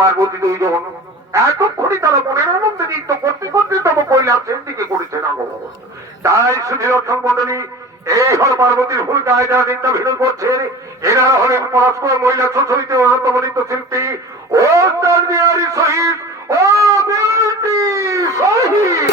পার্বতী দুইজন এতক্ষণই তারা মনের আনন্দে নৃত্য করতে করতে তব কৈলাসের দিকে করেছেন আগমন। তাই শুধু দর্শক মন্ডলী, এই হল পার্বতীর ভুল গায়ে যারা নৃত্যাভিনয় করছেন, এরা হলেন পরস্পর মহিলা সুচরিত অন্যতম নৃত্যশিল্পী ও তার বিহারী শহীদ ও বিউটি শহীদ।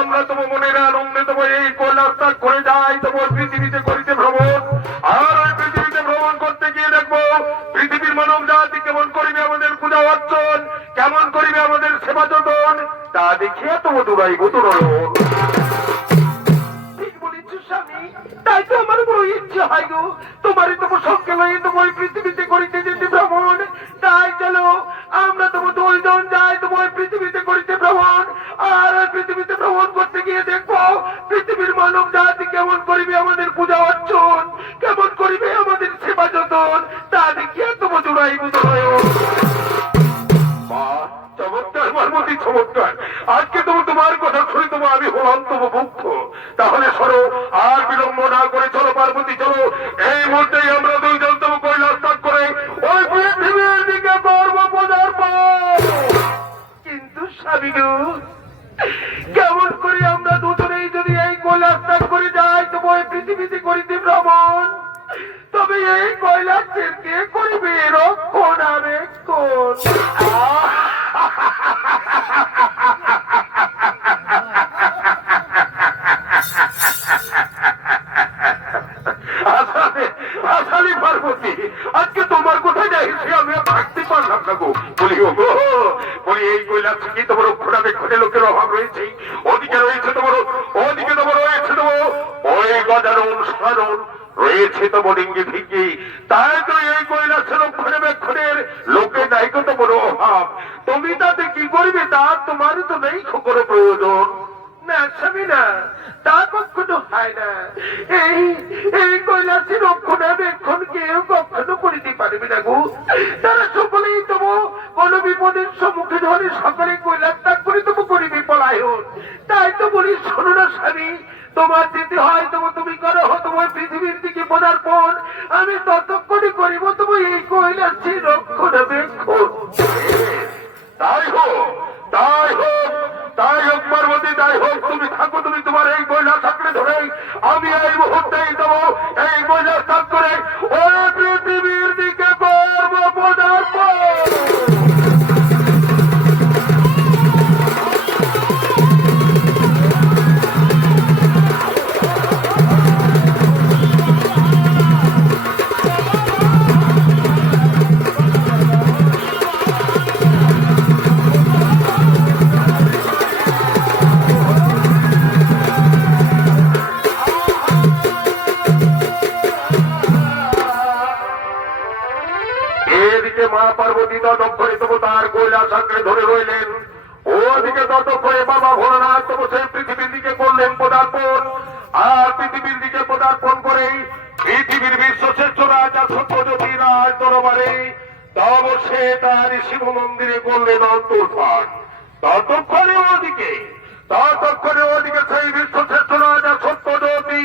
আমরা তোমার মনের আনন্দে তোমার এই কৈলাস ত্যাগ করে যাই, তোমার পৃথিবীতে করিতে ভ্রমণ। আর ওই পৃথিবীতে ভ্রমণ করতে গিয়ে দেখবো পৃথিবীর মানব জাতি কেমন করিবে আমাদের পূজা অর্চন, কেমন করিবে আমাদের সেবা যতন, তা দেখিয়া তোমার দূরাইব তোরণ। ঠিক বলেছ স্বামী, তাই তো আমার বড় ইচ্ছা হয় গো, তোমারই তোমার সঙ্গে লইয়ে তোমার পৃথিবীতে করিতে যেতে ভ্রমণ। তাই চলো আমরা তোমার দুইজন যাই তোমার পৃথিবীতে করিতে ভ্রমণ। আর পৃথিবীতে ভ্রমণ করতে গিয়ে দেখবো পৃথিবীর মানব জাতি কেমন করিবে আমাদের পূজা অর্চন, কেমন করিবে আমাদের সেবা যতন, তা দেখিয়া তোমার জোড়াইব তোরণ। চমৎকার মারমতি চমৎকার, আজকে তুমি তোমার কথা শুনে তোমার আমি হলাম তবু মুগ্ধ। তাহলে সরো, আর বিলম্ব না করে চলো পার্বতী, চলো এই মুহূর্তেই আমরা দুইজন তবু কৈলাস ত্যাগ করে ওই পৃথিবীর দিকে করব পদার্পণ। কিন্তু স্বামী গো, কেমন করে আমরা দুজনেই যদি এই কৈলাস ত্যাগ করে যাই তবু এই পৃথিবীতে করিতে ভ্রমণ, তবে এই কৈলাসের কে করিবে রক্ষণাবেক্ষণ? পার্বতী, আজকে তোমার কোথায় যাই সে আমি থাকতে পারলাম না গো। বলি ও গো, বলি এই কৈলাস থেকে তোমার রক্ষণাবেক্ষণের লোকের অভাব রয়েছে। ওদিকে রয়েছে তোমার, ওদিকে তোমার রয়েছে তোমার ওই গজানন সারণ রয়েছে তো বডিঙ্গি ঠিকই, তাই তো এই কৈলাসের রক্ষণাবেক্ষণের লোকে নাই কত বড় অভাব। তুমি তাতে কি করবে তা তোমার তো নেই কোনো প্রয়োজন। না স্বামী না, তা কখনো হয় না। এই এই কৈলাসের রক্ষণাবেক্ষণ কেউ কখনো করিতে পারবে না গো। তারা সকলেই তবু কোন বিপদের সম্মুখে ধরে সকলে কৈলাস ত্যাগ করে তবু করিবে পলায়ন। তাই তো বলি শোনো না স্বামী, তোমার যেতে হয় তবু তুমি করো তোমার পৃথিবীর দিকে পদার্পণ, আমি ততক্ষণই করিব তবু এই কৈলাসের রক্ষণাবেক্ষণ। তাই হোক, তাই হোক, তাই হোক পার্বতী, তাই হোক। তুমি থাকো, তুমি তোমার এই কৈলাস আঁকড়ে ধরে, আমি এই মুহূর্তেই দেবো এই কৈলাস ত্যাগ করে ওই পৃথিবীর দিকে করব পদার্পণ। মা পার্বতী ততক্ষণে তবু তার কৈলাস আঁকড়ে ধরে রইলেন, ওদিকে ততক্ষণে বাবা ভোলানাথ তবু সেই পৃথিবীর দিকে করলেন পদার্পণ। আর পৃথিবীর দিকে পদার্পণ করেই পৃথিবীর বিশ্বশ্রেষ্ঠ রাজা সত্যবতী রাজ দরবারে তব সে তার শিব মন্দিরে করলেন অন্তর্ধান। ততক্ষণে ওদিকে সেই বিশ্বশ্রেষ্ঠ রাজা সত্যবতী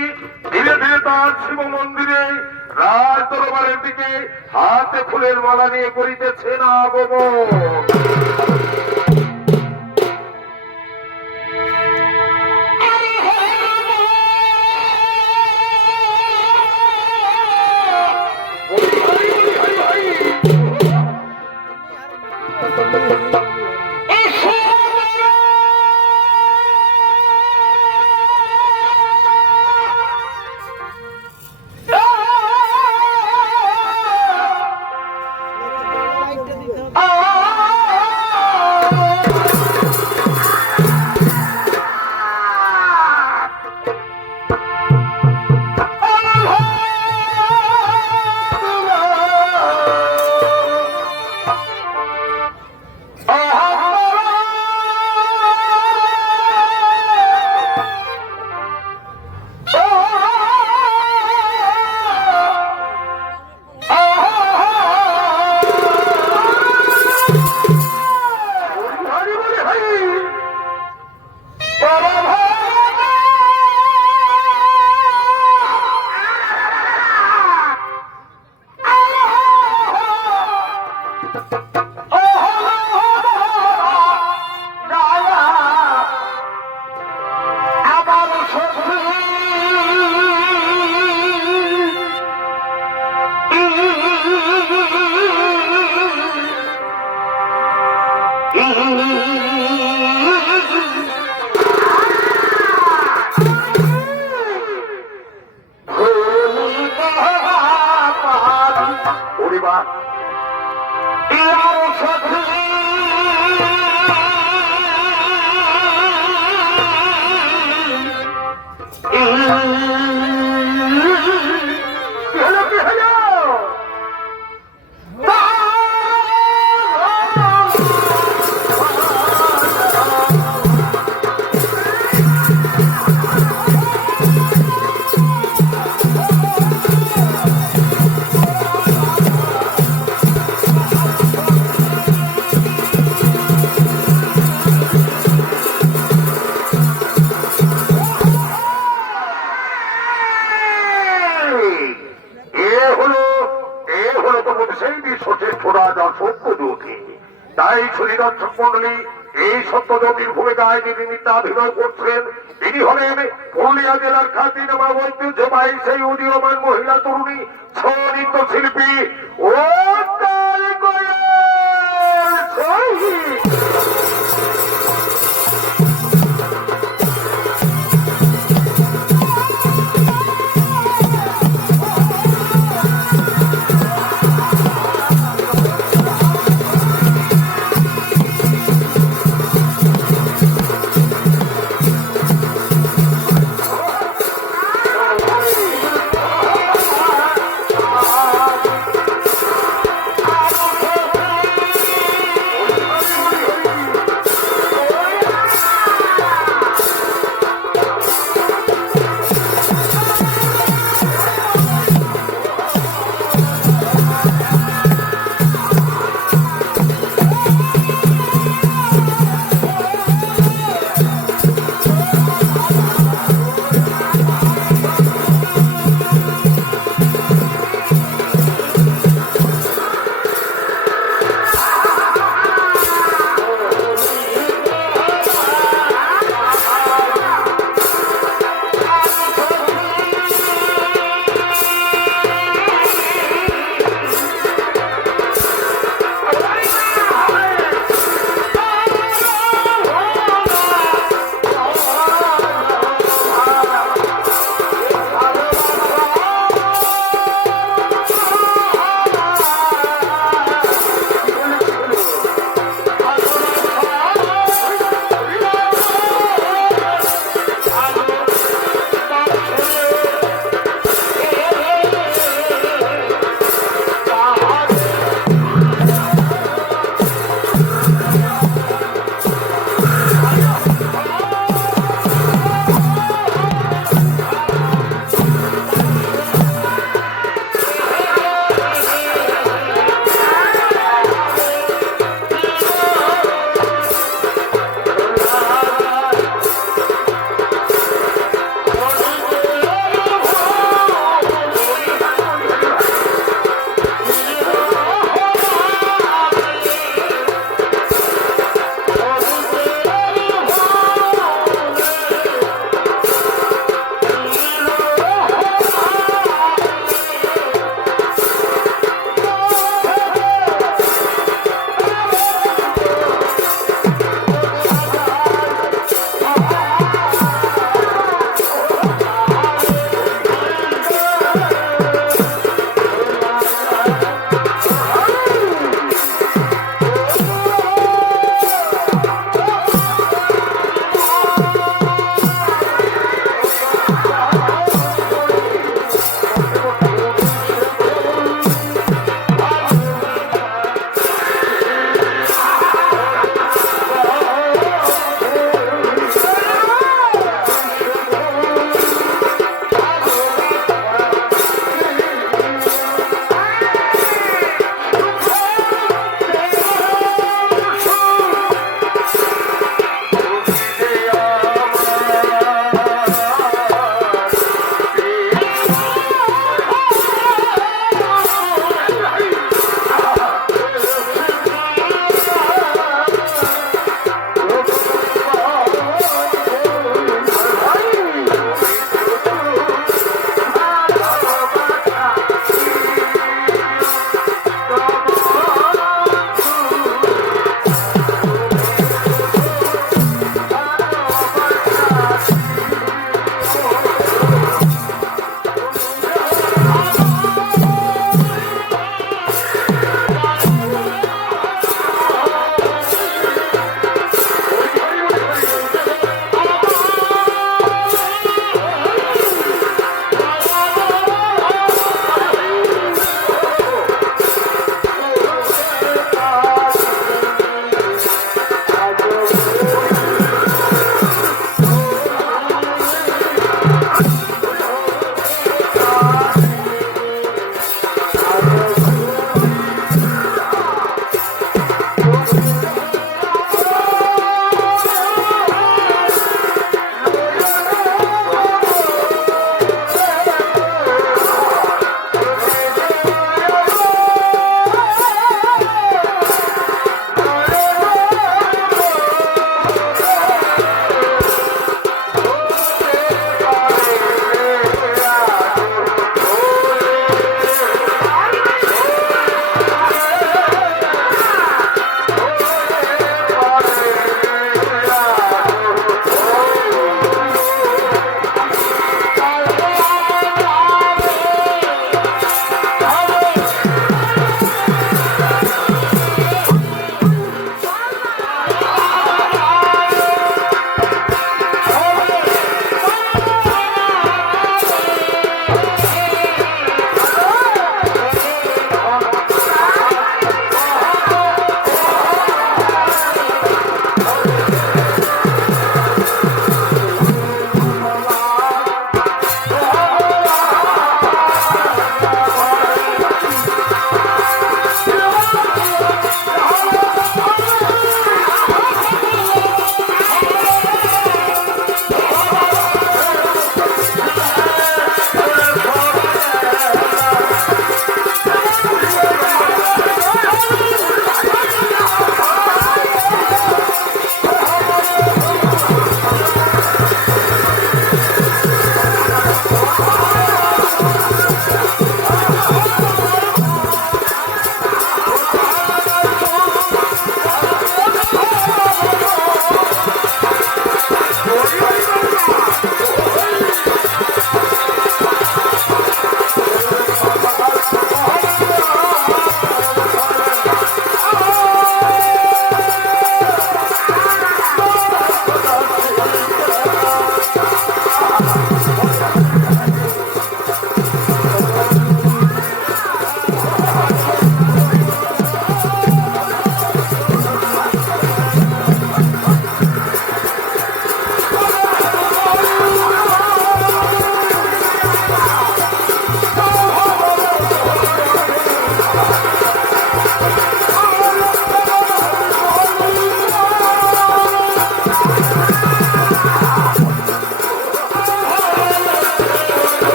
ধীরে ধীরে তার শিব মন্দিরে রাজ দরবারের দিকে হাতে ফুলের মালা নিয়ে করিতেছেন আগমন। তাই শুনি দর্শক মন্ডলী, এই সত্যজ্যোতির ভূমিকায় যিনি নৃত্যাভিনয় করছেন তিনি হলেন পুরুলিয়া জেলার খ্যাতিনামা ঐতিহ্যবাহী সেই উদীয়মান মহিলা তরুণী ছৌ শিল্পী ও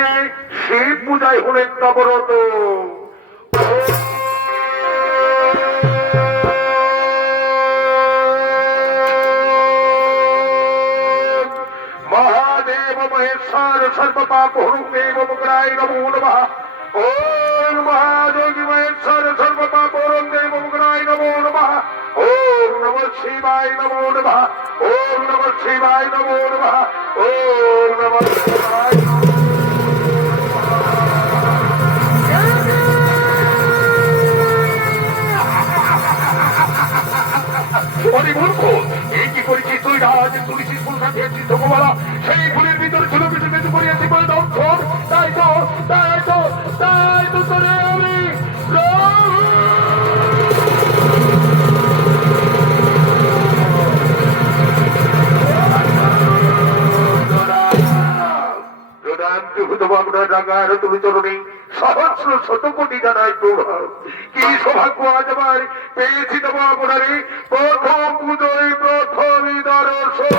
মন্দিরে শিব পূজায় হলেন নবরত। মহাদেব মহেশ্বর সর্বপাপ হরুদেব মুগ্রায় নমো নমঃ। ওম মহাযোগী মহেশ্বর সর্বপাপ হরুদেব মুগ্রায় নমো নমঃ। ওম নমঃ শিবায় নমো নমঃ। ওম নমঃ শিবায় নমো নমঃ। ওম নমঃ শিবায়। অনেক মূর্খ, এই কি করেছিস তুই? রাজ তুলসী ফুল কাটিয়েছিস ধোকমালা, সেই ফুলের ভিতরে ছিল কিছু কিছু করিয়েছি বলে দর্শন। তাই তো তোরে আমি আপনার রাগার তুমি চরণে সহস্র শত কোটি জানাই প্রভাব। কি সৌভাগ্য আজ আমার পেয়েছি দেবো আপনারে প্রথম পুজোয় প্রথম দর্শন।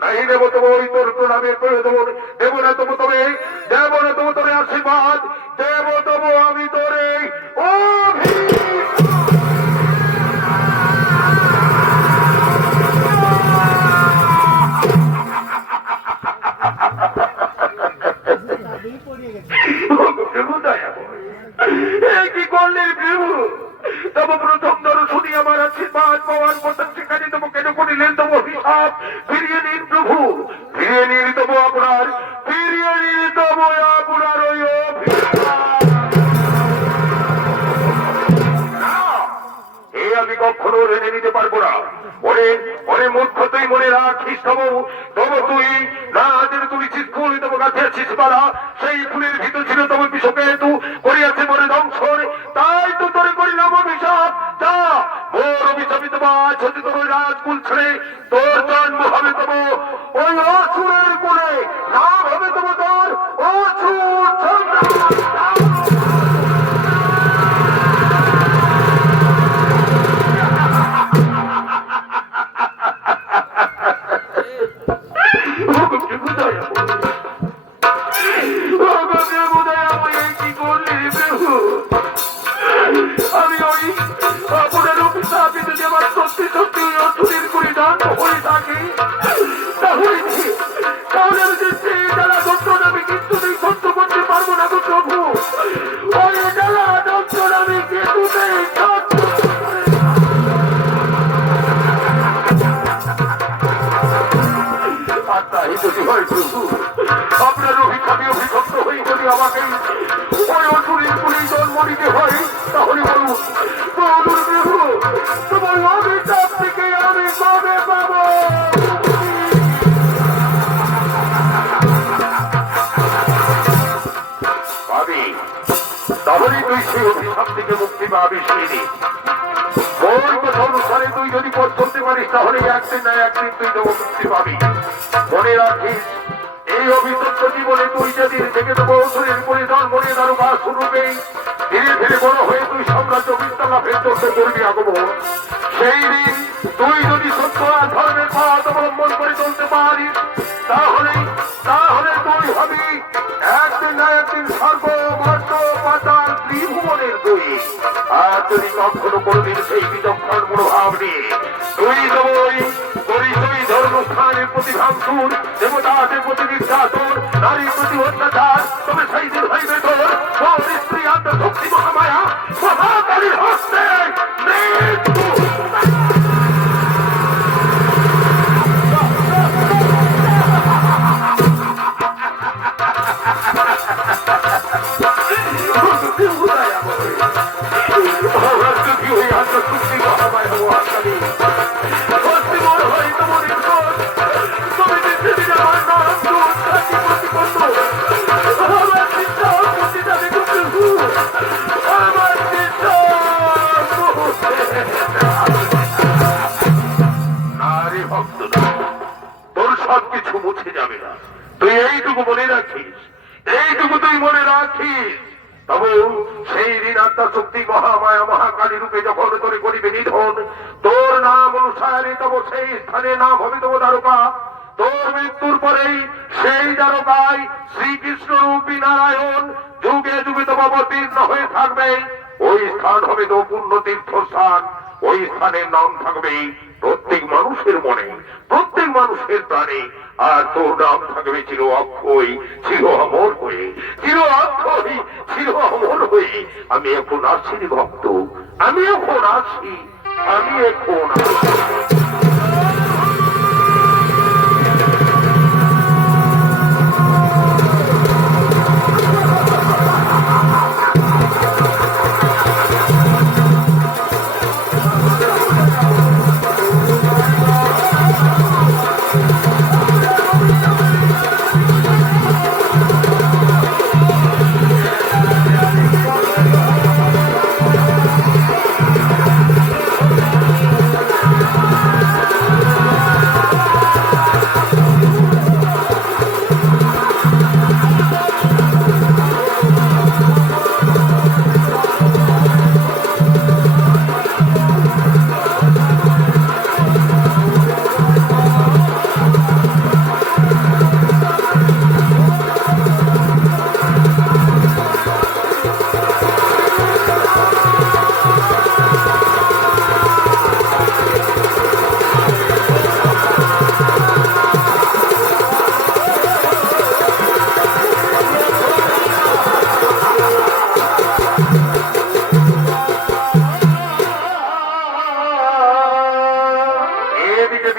নাই দেব তবু ওই তোর প্রণামে করে দেবো, দেব না তবু তবে আশীর্বাদ, দেব তবু আমি তোরে কি করলেন প্রভু? তবু প্রথম দর্শনী আমার আশীর্বাদ পাওয়ার মতন সেখানে তবু কেন করিলেন? তবু অভিশাপ ফিরিয়ে নিন প্রভু, ফিরিয়ে নিন তবু আপনার ওই অভিশাপ। আমি কখনো রেনে নিতে পারবো না। ওরে মূর্খ, তুই মনে রাখিস তবু তুই রাজের তুলসিস ফুল তবু গাছে আছিস পালা, সেই ফুলের ভিতর ছিল তবু বিষকেতু করিয়াছে মনে দংশন। তাই তো তোরে করিলাম অভিশাপ। যা মোর অভিশাপিত মাছ হতে তোর রাজকুল ছেড়ে তোর জন্ম হবে তবু ওই অসুরের কোলে, নাম হবে তবু তোর অসুর সন্তান। আমি ওই আপনার অভিশাপে যদি আমার সত্যি সত্যি অসুরের পরিধান হয়ে থাকে তাহলে আমি যে ডালা দর্শন আমি কিছুতেই সহ্য করতে পারবো না গো প্রভু। ওই ডালা দর্শন আমি কিছুতেই আর তাই যদি হয় প্রভু, আপনার অভিশাপে অভিশপ্ত হয়ে যদি আমাকে ওই অসুরের পুরী জন্ম নিতে হয় তাহলে বলুন প্রভু, তোমার অভিশাপ থেকে আমি কবে পাবো? পাবি, তাহলে তুই সেই অভিশাপ থেকে মুক্তি পাবি। সেই ওর কথা অনুসারে তুই যদি পথ চলতে পারিস তাহলে একদিন না একদিন তুই দেবো মুক্তি পাবি। মনে রাখিস, এই অভিশপ্ত জীবনে তুই যেদিন থেকে দেবো অসুরের পরিধান মনে দারোগা স্বরূপেই ধীরে ধীরে বড় হয়ে তুই সাম্রাজ্য বিস্তার লাভের জন্য করবি আগমন। সেই দিন তুই যদি সত্য আর ধর্মের পথ অবলম্বন করে চলতে পারিস তাহলে তুই হবি একদিন না একদিন স্বর্গ মর্ত পাতাল ত্রিভুবনের দুই। আর যদি কখনো কোনদিন সেই বিচক্ষণ মনোভাব নিয়ে তুই তুই ধর্মস্থানের প্রতি ভাঙচুর, দেবতাদের প্রতি নির্যাতন, নারীর প্রতি অত্যাচার, তবে সেই দিন হইবে তোর স্ত্রী আত্মশক্তি মহামায়া মহাকালীর হস্তে মৃত্যু। তোর সবকিছু মুছে যাবে না, তুই এইটুকু মনে রাখিস, তবে সেই দিন আত্মা শক্তি মহামায়া মহাকালী রূপে যখন তোরে করিবে নিধন, তোর নাম অনুসারে তব সেই স্থানে নাম হবে তব দ্বারকা। তোর মৃত্যুর পরেই সেই দ্বারকায় শ্রীকৃষ্ণ রূপী নারায়ণ যুগে যুগে তো অবতীর্ণ হয়ে থাকবে। ওই স্থান হবে তো পূর্ণ তীর্থস্থান। ওই স্থানের নাম থাকবে প্রত্যেক মানুষের মনে, প্রত্যেক মানুষের প্রাণে। আর তোর নাম থাকবে চির অক্ষয়, চির অমর হয়ে, চির অক্ষয়, চির অমর হয়ে। আমি এখন আসছি রে ভক্ত, আমি এখন আসি, আমি এখন আসি।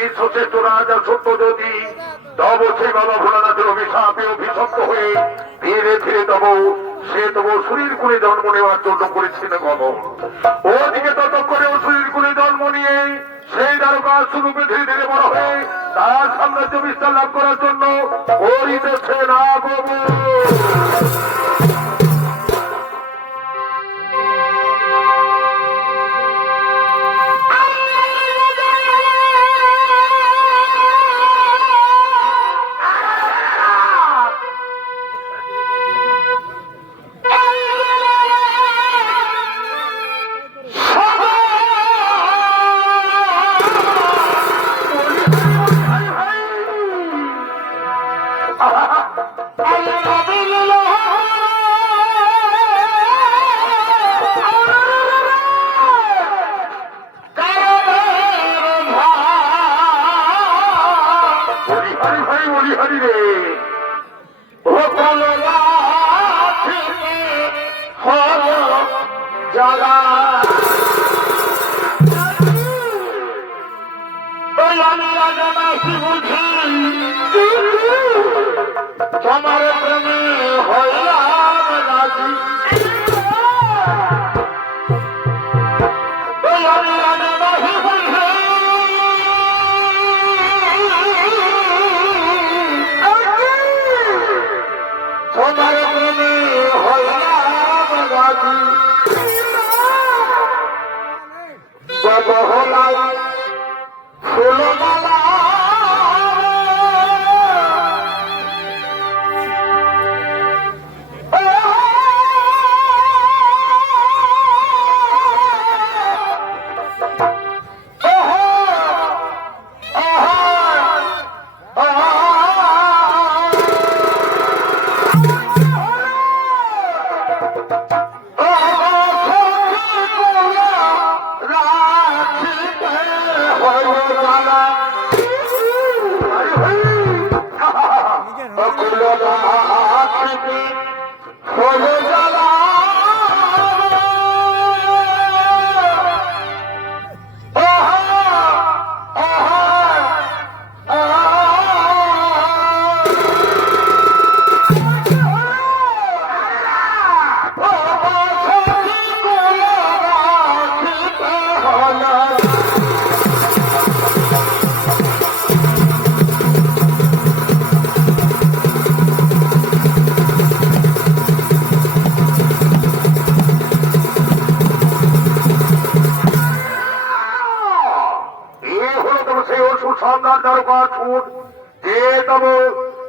বিশ্বশ্রেষ্ঠ রাজা সত্যজ্যোতি তব সেই বাবা ভোলানাথের অভিশাপে অভিশপ্ত হয়ে ধীরে ধীরে সে তব শরীর কুলে জন্ম নেওয়ার জন্য করেছিল গমন। ওদিকে ততক্ষণে শরীর কুলে জন্ম নিয়ে সেই দ্বারকা স্বরূপে ধীরে ধীরে বড় হয়ে তার সাম্রাজ্য বিস্তার লাভ করার জন্য করিতেছে না গমন। তোমার প্রেমে হইলাম রাজি, তোমার প্রেমে হইলাম রাজি। হলাই ফুলো মালা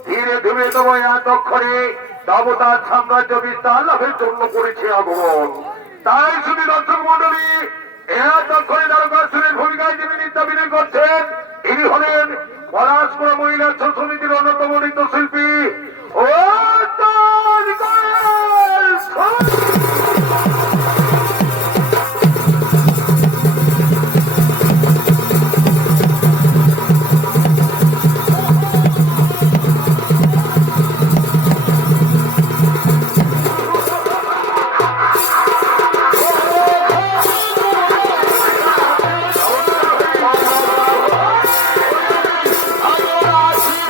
ধীরে ধীরে তোমায় এতক্ষণে দেবতার সাম্রাজ্য বিস্তার লাভের জন্য করেছে আগমন। তাই শুধু দর্শক মন্ডলী এতক্ষণে দ্বারকাসুরের ভূমিকায় যিনি নিত্যাবিনয় করছেন ইনি হলেন পলাশপুর মহিলা সমিতির অন্যতম নৃত্যশিল্পী ও আছি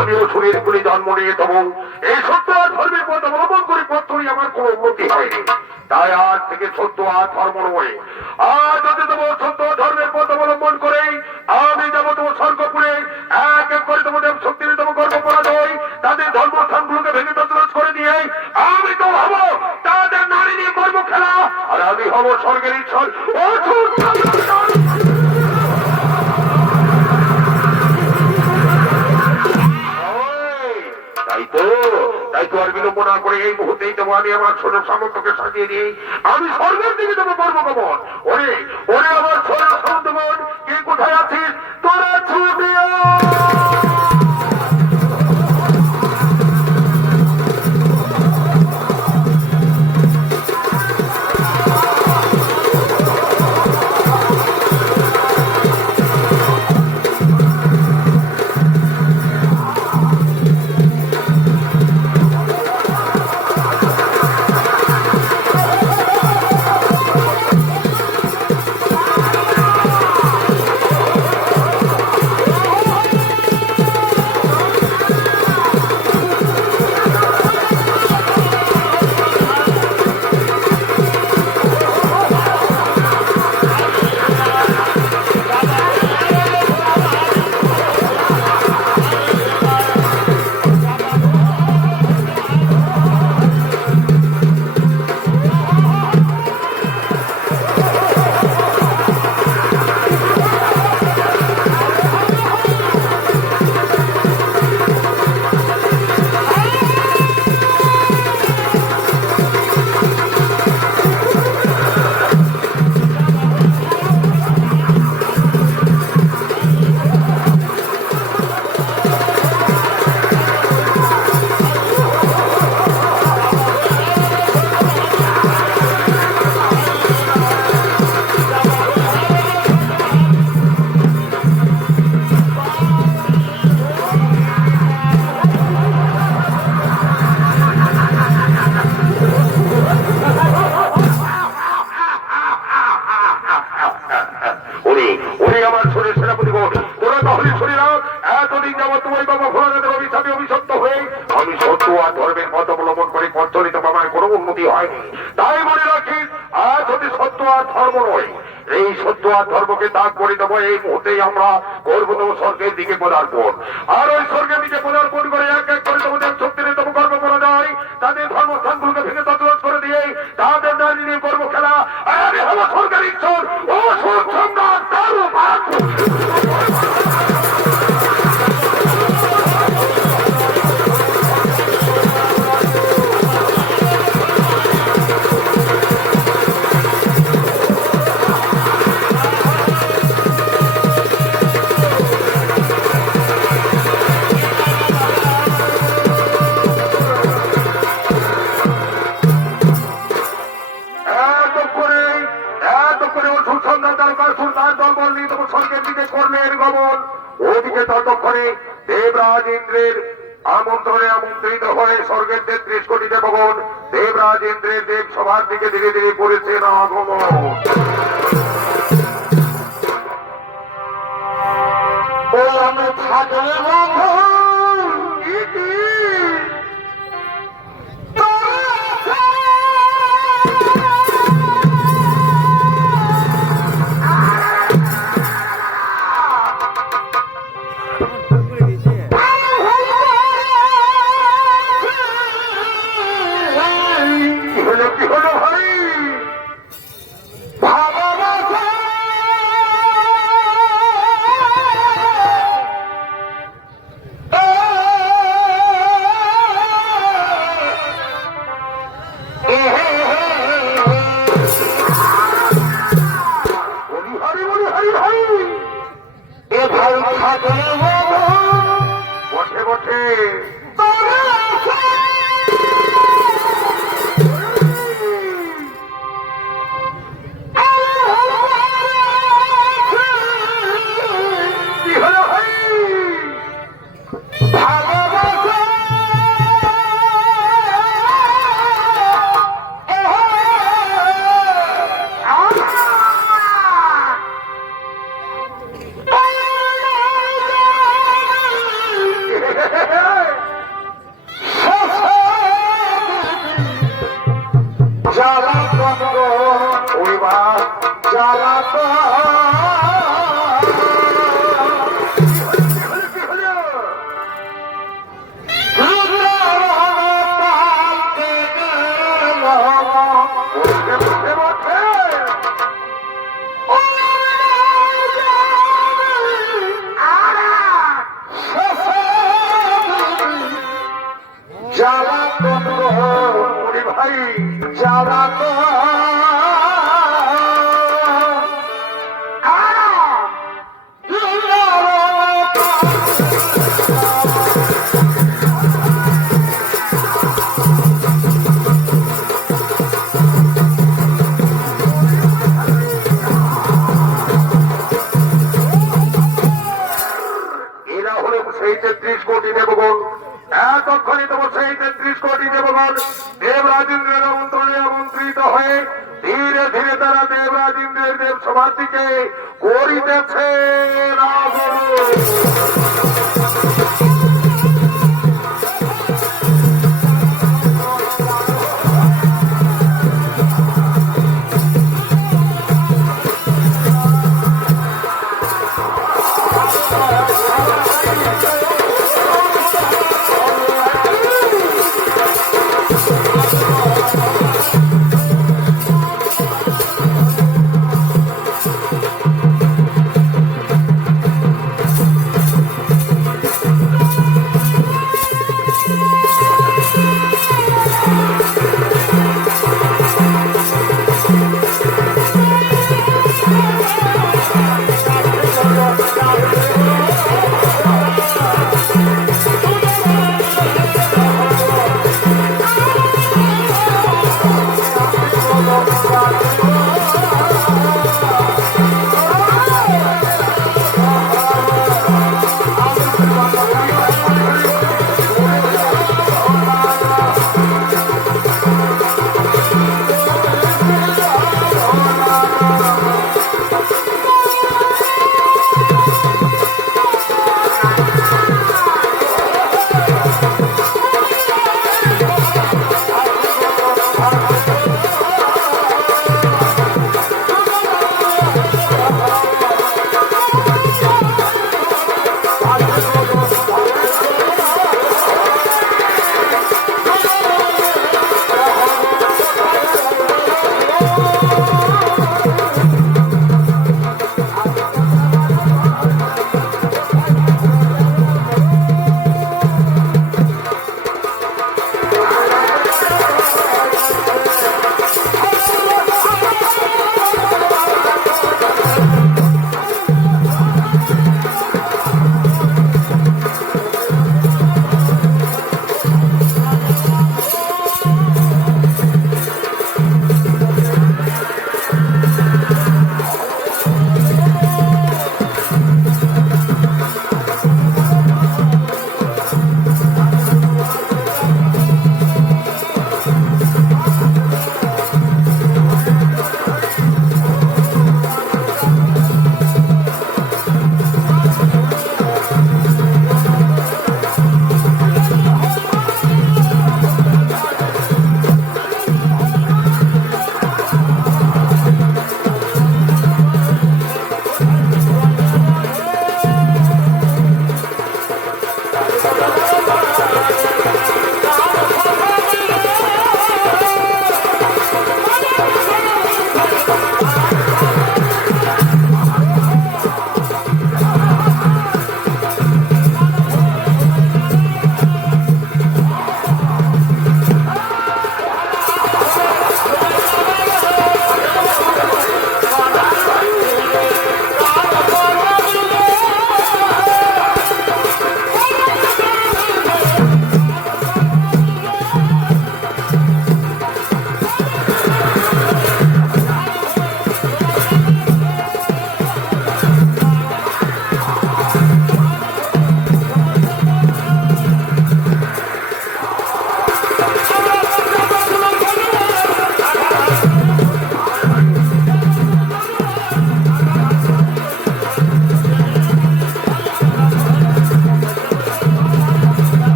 আমিও শরীর খুলে জন্ম নিয়ে তবু এই সত্য আর ধর্মের পথ অবলম্বন করে পথ করি আমার কোন উন্নতি হয়নি। তাই আজ থেকে সত্য আর ধর্ম নয়, আজ যদি তোমার সত্য ধর্মের পথ অবলম্বন করে আমি যাবো তোমার স্বর্গপুরে, এক এক করে তোমাদের শক্তির তম গর্ব পরাজয় তাদের ধর্মস্থানগুলোকে ভেঙে তছনছ করে দিয়ে আমি তো হবো তাদের নারী নিয়ে গর্ব খেলা, আর আমি হবো স্বর্গের ঈশ্বর। তাই তো আর বিলম্ব না করে এই মুহূর্তেই দেবো আমি আমার ছোট সামর্থ্যকে সাজিয়ে দিই, আমি স্বর্গের দিকে দেবো কর্মগমন। ওরে ওরে আমার ছোট সামর্থ্যগণ, কে কোথায় আছিস তোরা ছুটে ধর্মকে ত্যাগ করে দেবো। এই মুহূর্তে আমরা করবো দেবো স্বর্গের দিকে পদার্পণ, আর ওই স্বর্গের দিকে পদার্পণ করে এক এক করে তোমাদের শক্তির তবু গর্ব করা যায়, তাদের ধর্মস্থানগুলোকে ভেঙে তছনছ করে দিয়ে তাদের নারী নিয়ে গর্ব খেলা, আর আমি হবো স্বর্গের ঈশ্বর ও সুর সম্রাট তারও ভাগ। একদিকে করলেন গমন, ওদিকে ততক্ষণে দেবরাজ ইন্দ্রের আমন্ত্রণে আমন্ত্রিত হয়ে স্বর্গের 33 কোটি দেবগণ দেবরাজ ইন্দ্রের দেব সভার দিকে ধীরে ধীরে করেছেন আগমন। আমি থাকলে বন্ধু কি হলো ভাই? বটে বটে কি হলো ভাই? ভাই যারা তো এরা হলো সেই 33 কোটি দেবগণ। এতক্ষণে তোমার সেই 33 কোটি দেবগণ দেবরাজেন্দ্রের আমন্ত্রণে আমন্ত্রিত হয়ে ধীরে ধীরে তারা দেবরাজেন্দ্রের দেব সভার দিকে করিতেছে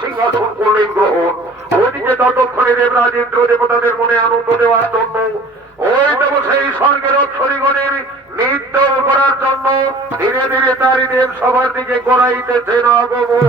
সিংহাসন করলেন গ্রহণ। ওদিকে ততক্ষণে দেবরাজ ইন্দ্র দেবতাদের মনে আনন্দ দেওয়ার জন্য ওই দেব সেই স্বর্গের অক্ষরিগণের নৃত্য করার জন্য ধীরে ধীরে তারি দেব সবার দিকে গড়াইতেছেন আগমন।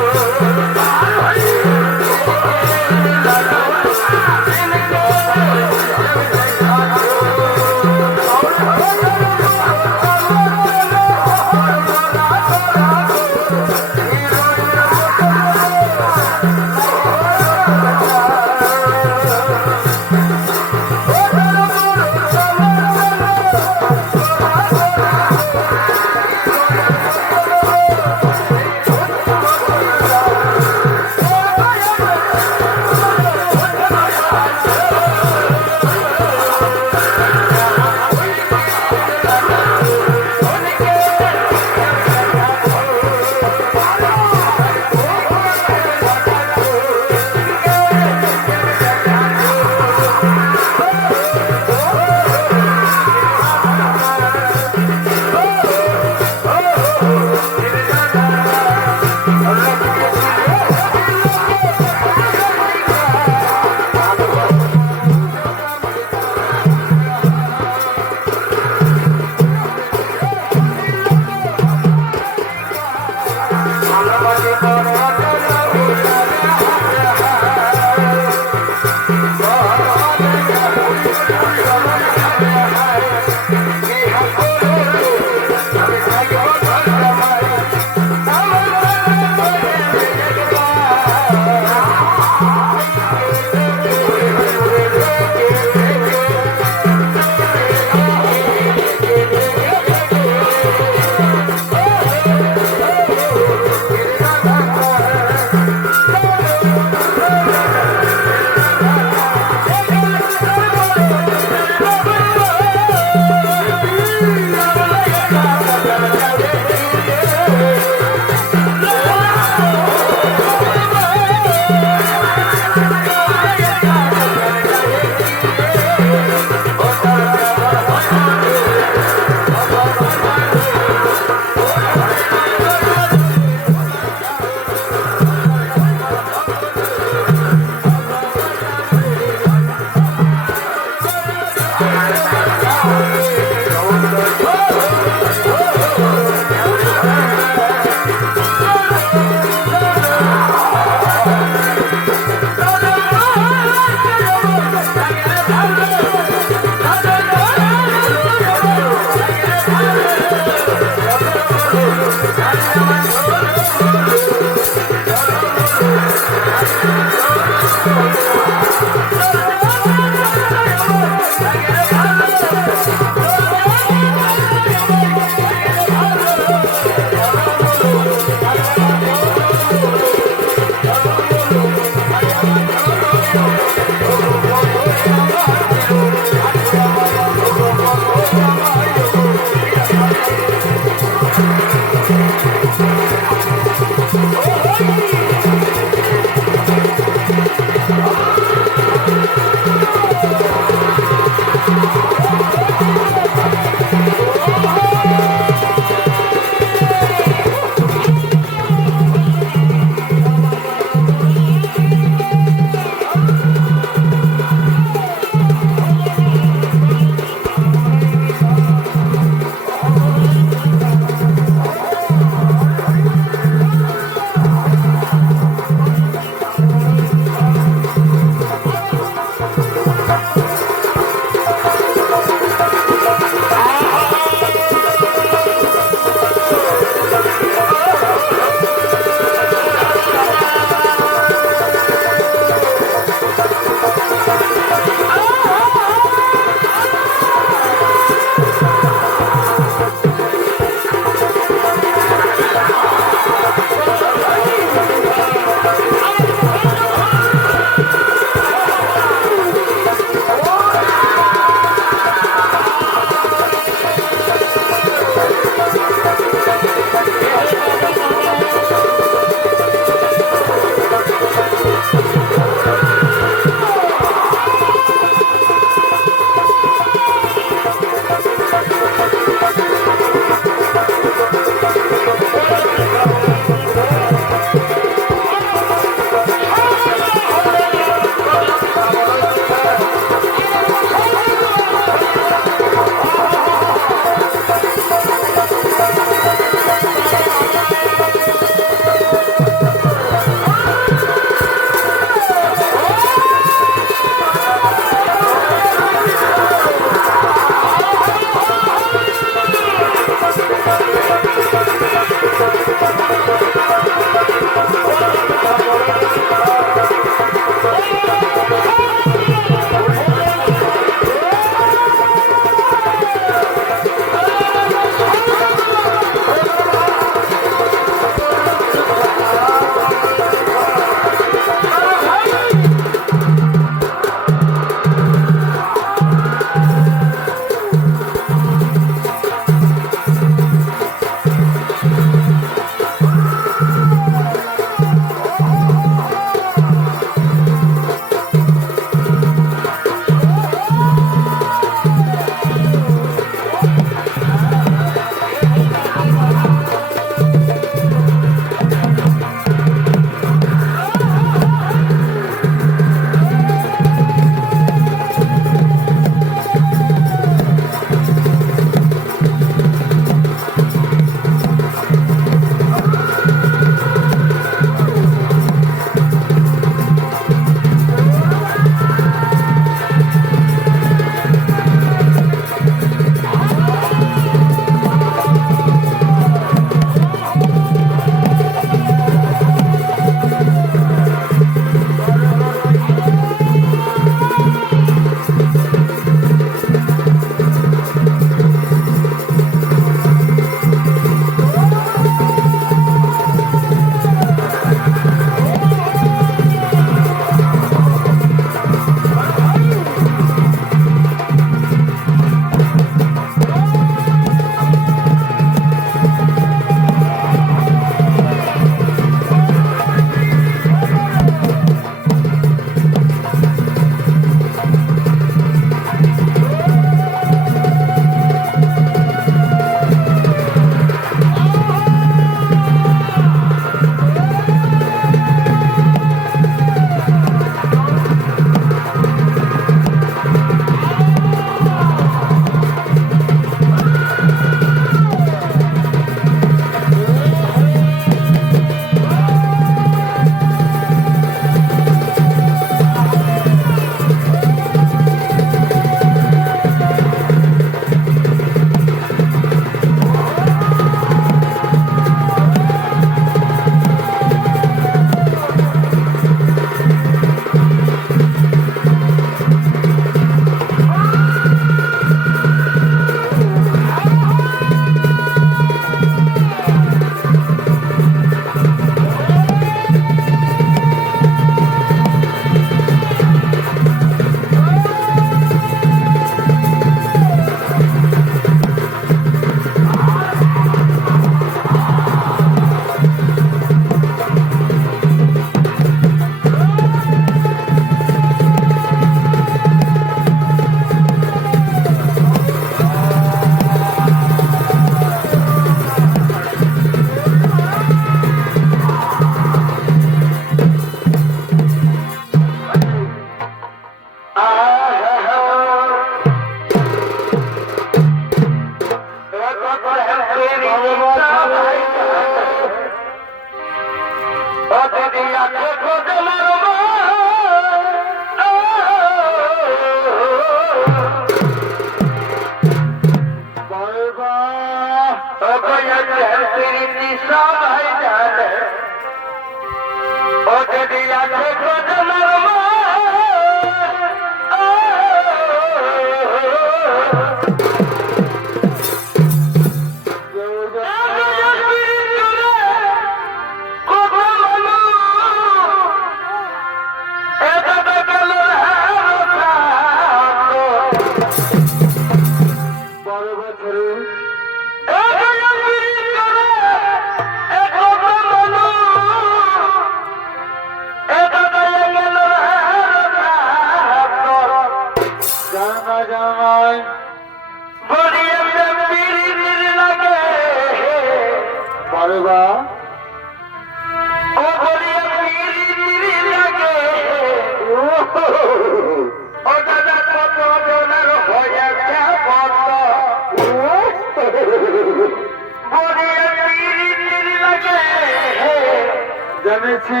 জেনেছি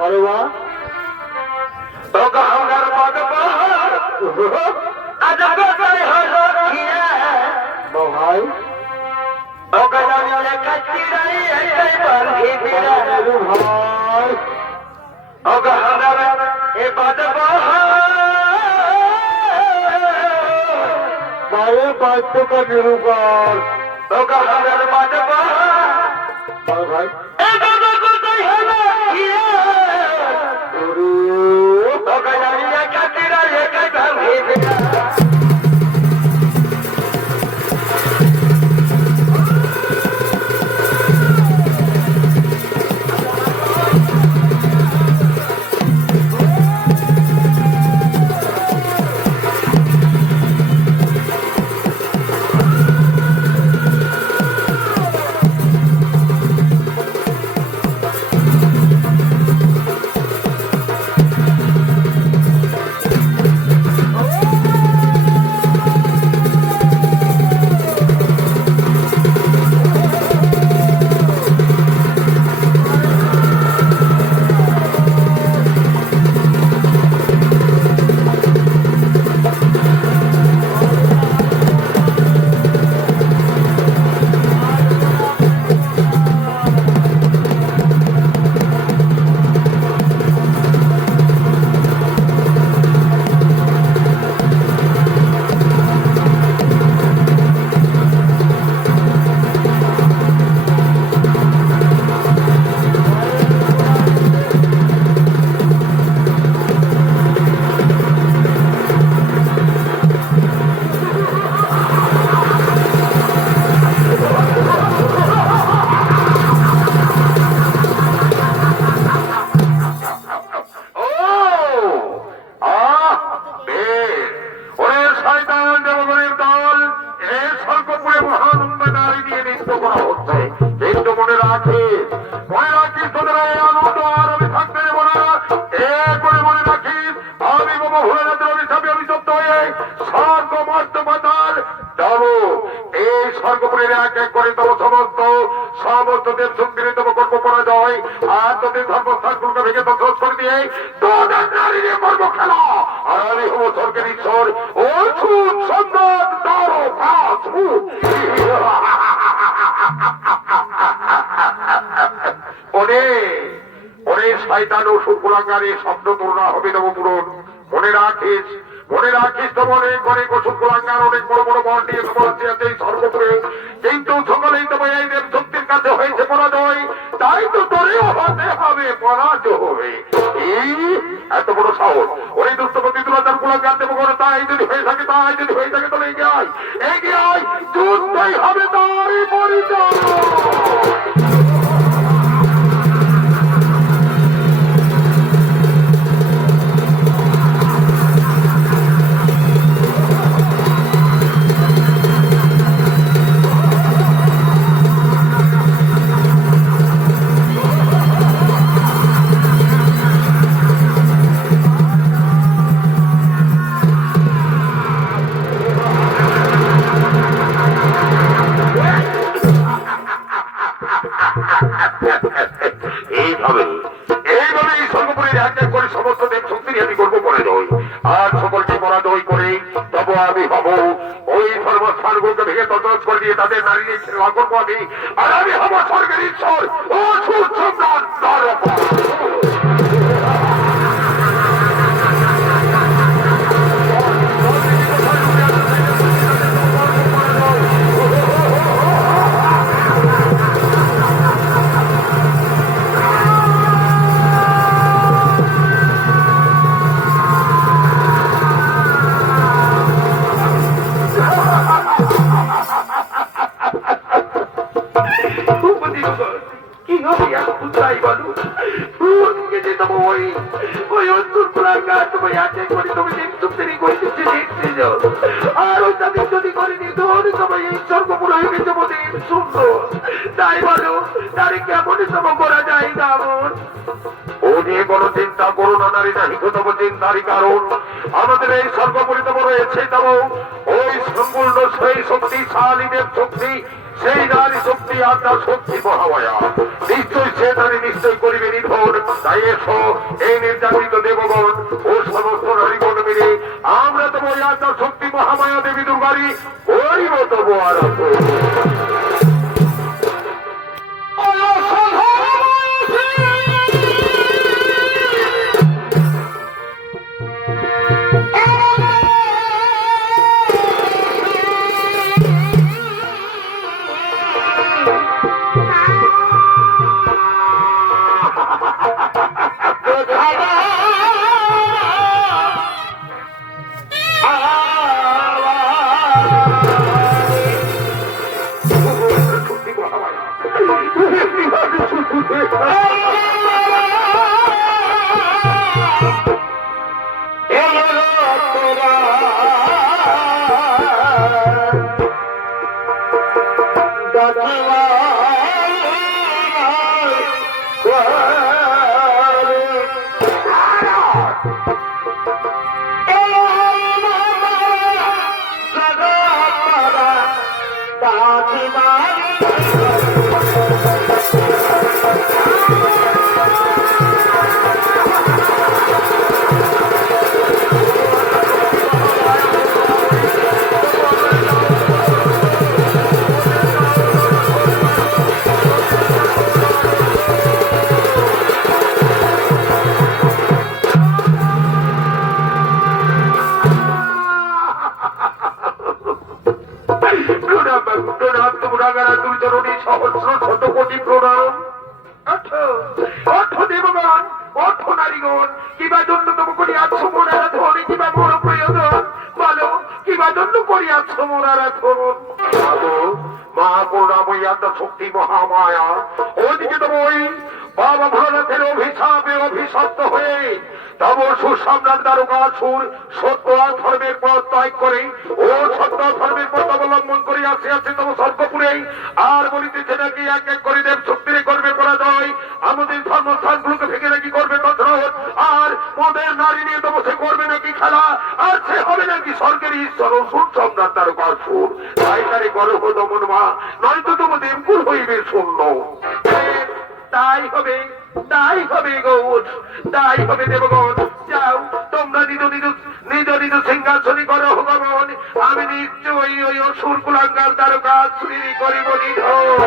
ভাই ভাই বাধ্যতা নিরূপণ ভাই স্বর্গপুরের এক এক করে তব সমস্ত সমস্তদের সুন্দরী তব গর্ব করা যায় আর তোদের ধর্মস্থানগুলোকে ভেঙে ধ্বংস করে দিয়ে তোদের নারী নিয়ে করবো খেলা আর আমি হবো স্বর্গের ঈশ্বর ও সুদ সম্রাট দারো পাঁচ ওরে ওরে শয়তান ও শুকুলাঙ্গারে স্বপ্ন তোর না হবে তব পূরণ মনে রাখিস তো অনেক অনেক ওষুধ গোলাঙ্গার অনেক বড় বড় বল নিয়ে তোমার আছে এই সর্বপুরে, কিন্তু সকলেই তোমার এই দেব শক্তির কাছে হয়েছে পরাজয়, তাই তো তোরেও হতে হবে পরাজয়। এই এত বড় সাহস ওই দুষ্টপতি দুরাচার গোলাঙ্গার দেব করে, তাই যদি হয়ে থাকে তাহলে এগিয়ে আয় যুদ্ধই হবে তারই পরিচয়। এইভাবে এই সর্বপুরীর এক এক করে সমস্ত দেব শক্তির আমি করবো পরাজয়, আর সকলকে পরাজয় করে তবু আমি হব ওই সর্বস্থানগুলোকে ভেঙে তদন্ত করে দিয়ে তাদের নারী সেবা করবো আমি, আর আমি হব স্বর্গের ঈশ্বর ও সূর্য সম্রাট তারকা। কি হবে এখন তাই বলো, ওই অন্তর প্রাঙ্গা তুমি আছে করে তুমি দিন সুপ্তি করতেছি দেখতে যাও, আর ওই তাদের যদি করেনি তাহলে তোমার এই স্বর্গপুর হয়ে গেছে বলে শূন্য, তাই বলো তারে কেমন সম করা যায় না এমন। ও নিয়ে কোনো চিন্তা করো না নারী, না হিততম চিন্তারই কারণ আমাদের এই স্বর্গপুরিত রয়েছে তব ওই সম্পূর্ণ সেই শক্তিশালী দেব শক্তি, সেই নারী শক্তি আত্মা শক্তি মহামায়া, নিশ্চয়ই সে নারী নিশ্চয় করিবে নিধন। তাই এসো এই নির্যাতিত দেবগণ ও সমস্ত নারীগণ মিলে আমরা তবু ওই আত্মা শক্তি মহামায়া দেবী দুর্গারী করিব তবু আরম্ভ। শক্তি মহামায়া ওদিকে তো ওই বাবা ভোলানাথের অভিশাপে অভিশপ্ত হয়ে তব সুসম্রাট দ্বারকাসুর সত্য ধর্মের পথ ত্যাগ করে ও সত্য ধর্মের পথ অবলম্বন করে আসিয়াছে তব স্বর্গপুরে, আর বলিতেছে নাকি এক এক করে দেব শক্তির করবে পরাজয়, আমাদের ধর্মস্থানগুলোকে ভেঙে নাকি করবে তৎরোধ, আর মোদের নারী নিয়ে তব সে করবে নাকি খেলা, আর সে হবে নাকি স্বর্গের ঈশ্বর ও সুসম্রাট দ্বারকাসুর। তাই তারে গর্ভ দমন মা, নয়তো তব দেবকুল হইবে শূন্য। তাই হবে গৌর, তাই হবে দেবগণ। যাও তোমরা নিজ নিজ সিংহাসনী করো ভগবান, আমি নিশ্চয়ই ওই অসুর কুলাঙ্গার দ্বারকাসুরী করিব নিধন।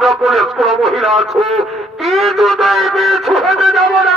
তোমরা পুলিশ কোনো মহিলা আছো কিন্তু পিছু হেঁটে যাব না।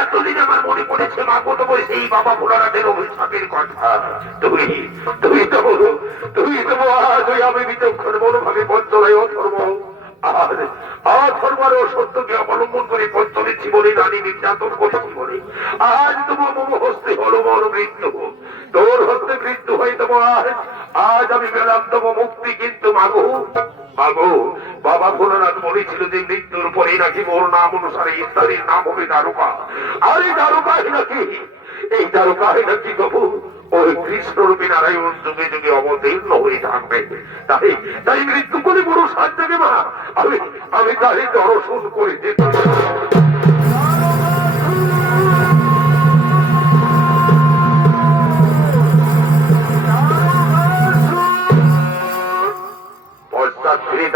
এতদিন আমার মনে পড়েছে মা কত বই সেই বাবা ভোলানাথের অভিশাপের কথা। তুই তো আজ ওই আমি বিচক্ষণ মনোভাবে পঞ্চলায় অধর্ম অধর্মার সত্যকে অবলম্বন করে পঞ্চমের জীবনে নারী নির্যাতন করেছি বলে আজ তোমার মম হস্তে হলো মর মৃত্যু, তোর হস্তে মৃত্যু হয় তোমার। আজ আমি পেলাম তোমার মুক্তি, কিন্তু মাগো বাবা ভোলানাথ বলেছিল যে মৃত্যুর পরে নাকি ওর নাম অনুসারে স্থানের নাম হবে দ্বারকা। আর এই দ্বারকায় নাকি প্রভু ওই কৃষ্ণরূপী নারায়ণ যুগে যুগে অবতীর্ণ হয়ে থাকবে। তাই মৃত্যু বলে বড় সাধ্য মা আমি তাই দর্শন করে যেতে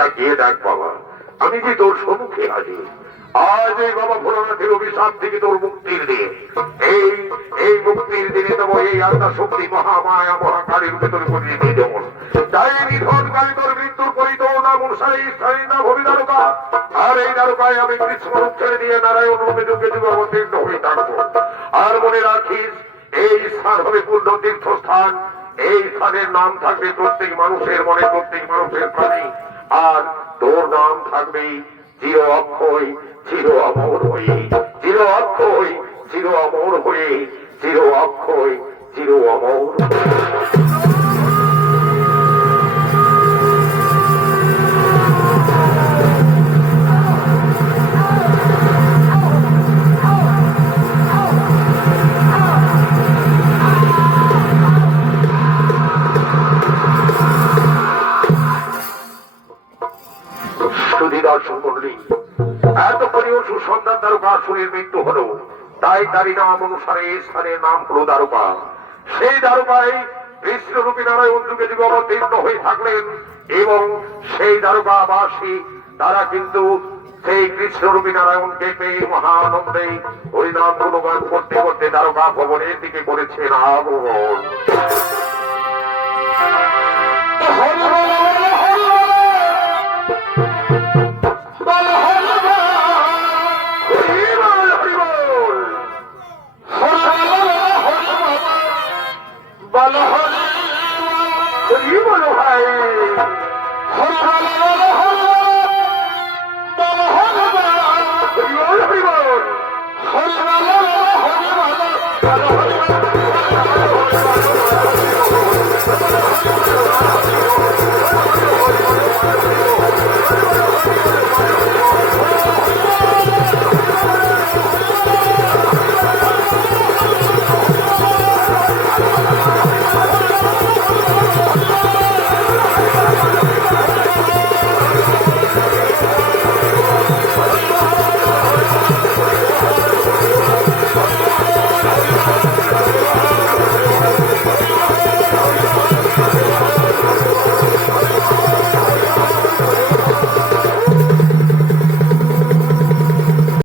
তাকিয়ে দেখ বাবা, আমি যে তোর সম্মুখে আছি। আজ এই বাবা ভোলানাথের অভিশাপ থেকে তোর মুক্তির দিন। এই মুক্তির দিনে তবে এই আত্মা শক্তি মহামায়া মহাকালীর ভেতরে করিয়ে দিয়ে দেব। তাই নিধনকারী তোর মৃত্যুর করি তোর নাম অনুসারে স্থানীয় নাম হবে দ্বারকা। আর এই দ্বারকায় আমি কৃষ্ণ রূপ ছেড়ে দিয়ে নারায়ণ রূপে যুগে যুগে অবতীর্ণ হয়ে থাকবো। আর মনে রাখিস, এই স্থান হবে পূর্ণ তীর্থস্থান। এই স্থানের নাম থাকবে প্রত্যেক মানুষের মনে, প্রত্যেক মানুষের প্রাণী। আর তোর নাম থাকবে চির অক্ষয় চির অমর হয়ে, চির অক্ষয় চির অমর হয়ে, চির অক্ষয় চির অমর। দর্শন করলি এতক্ষণে সুসন্ধান দ্বারকা আসুরের মৃত্যু হলো, তাই তারই নাম অনুসারে স্থানের নাম হলো দ্বারকা। সেই দ্বারকায় কৃষ্ণরূপী নারায়ণ যুগে যুগে অবতীর্ণ হয়ে থাকলেন এবং সেই দ্বারকাবাসী তারা কিন্তু সেই কৃষ্ণরূপী নারায়ণকে পেয়ে মহানন্দে হরিনাম গুণগান করতে করতে দ্বারকা ভবনের দিকে করেছেন আগমন।